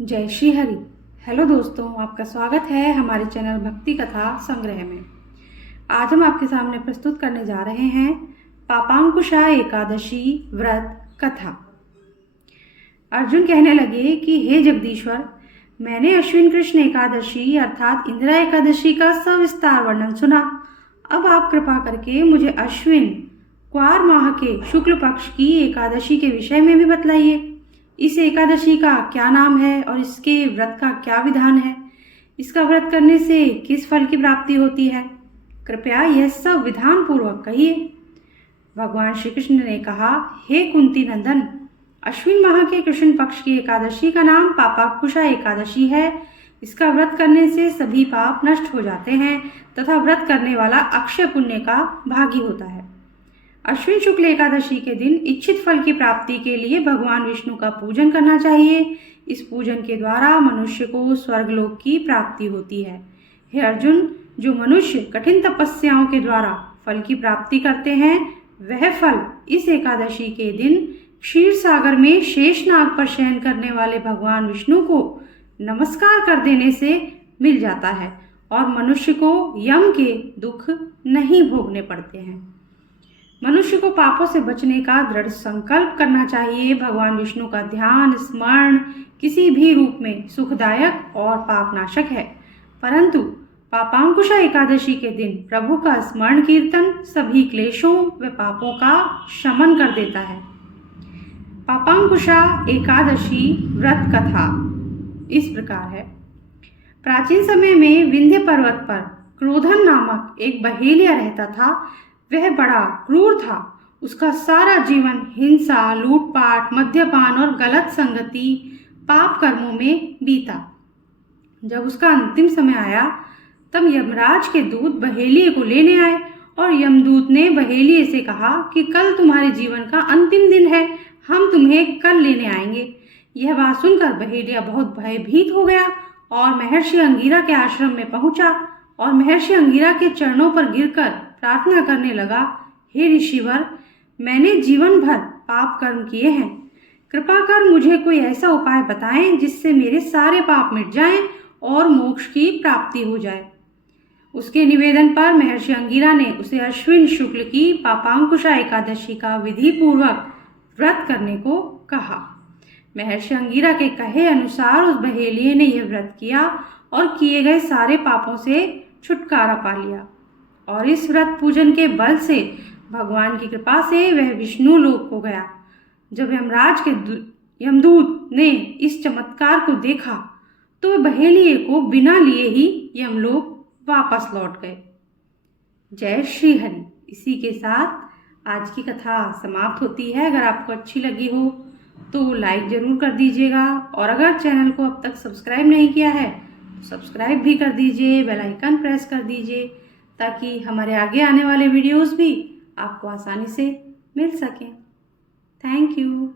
जय श्री हरि। हेलो दोस्तों, आपका स्वागत है हमारे चैनल भक्ति कथा संग्रह में। आज हम आपके सामने प्रस्तुत करने जा रहे हैं पापांकुशा एकादशी व्रत कथा। अर्जुन कहने लगे कि हे जगदीश्वर, मैंने अश्विन कृष्ण एकादशी अर्थात इंदिरा एकादशी का सविस्तार वर्णन सुना। अब आप कृपा करके मुझे अश्विन क्वार माह के शुक्ल पक्ष की एकादशी के विषय में भी बतलाइए। इस एकादशी का क्या नाम है और इसके व्रत का क्या विधान है? इसका व्रत करने से किस फल की प्राप्ति होती है? कृपया यह सब विधान पूर्वक कहिए। भगवान श्री कृष्ण ने कहा, हे कुंती नंदन, अश्विन माह के कृष्ण पक्ष की एकादशी का नाम पापांकुशा एकादशी है। इसका व्रत करने से सभी पाप नष्ट हो जाते हैं तथा व्रत करने वाला अक्षय पुण्य का भागी होता है। अश्विन शुक्ल एकादशी के दिन इच्छित फल की प्राप्ति के लिए भगवान विष्णु का पूजन करना चाहिए। इस पूजन के द्वारा मनुष्य को स्वर्गलोक की प्राप्ति होती है। हे अर्जुन, जो मनुष्य कठिन तपस्याओं के द्वारा फल की प्राप्ति करते हैं, वह फल इस एकादशी के दिन क्षीर सागर में शेषनाग पर शयन करने वाले भगवान विष्णु को नमस्कार कर देने से मिल जाता है और मनुष्य को यम के दुख नहीं भोगने पड़ते हैं। मनुष्य को पापों से बचने का दृढ़ संकल्प करना चाहिए। भगवान विष्णु का ध्यान स्मरण किसी भी रूप में सुखदायक और पापनाशक है, परंतु पापांकुशा एकादशी के दिन प्रभु का स्मरण कीर्तन सभी क्लेशों व पापों का शमन कर देता है। पापांकुशा एकादशी व्रत कथा इस प्रकार है। प्राचीन समय में विंध्य पर्वत पर क्रोधन नामक एक बहेलिया रहता था। वह बड़ा क्रूर था। उसका सारा जीवन हिंसा, लूटपाट, मद्यपान और गलत संगति, पाप कर्मों में बीता। जब उसका अंतिम समय आया तब यमराज के दूत बहेलिये को लेने आए और यमदूत ने बहेलिये से कहा कि कल तुम्हारे जीवन का अंतिम दिन है, हम तुम्हें कल लेने आएंगे। यह बात सुनकर बहेलिया बहुत भयभीत हो गया और महर्षि अंगिरा के आश्रम में पहुंचा और महर्षि अंगिरा के चरणों पर गिरकर प्रार्थना करने लगा, हे ऋषिवर, मैंने जीवन भर पाप कर्म किए हैं। कृपा कर मुझे कोई ऐसा उपाय बताएं जिससे मेरे सारे पाप मिट जाएं और मोक्ष की प्राप्ति हो जाए। उसके निवेदन पर महर्षि अंगिरा ने उसे अश्विन शुक्ल की पापांकुशा एकादशी का विधि पूर्वक व्रत करने को कहा। महर्षि अंगिरा के कहे अनुसार उस बहेलिये ने यह व्रत किया और किए गए सारे पापों से छुटकारा पा लिया और इस व्रत पूजन के बल से भगवान की कृपा से वह विष्णु लोक को गया। जब यमराज के यमदूत ने इस चमत्कार को देखा तो वह बहेलिये को बिना लिए ही यमलोक वापस लौट गए। जय श्री हरि। इसी के साथ आज की कथा समाप्त होती है। अगर आपको अच्छी लगी हो तो लाइक जरूर कर दीजिएगा और अगर चैनल को अब तक सब्सक्राइब नहीं किया है तो सब्सक्राइब भी कर दीजिए, बेल आइकन प्रेस कर दीजिए ताकि हमारे आगे आने वाले वीडियोस भी आपको आसानी से मिल सकें। Thank you.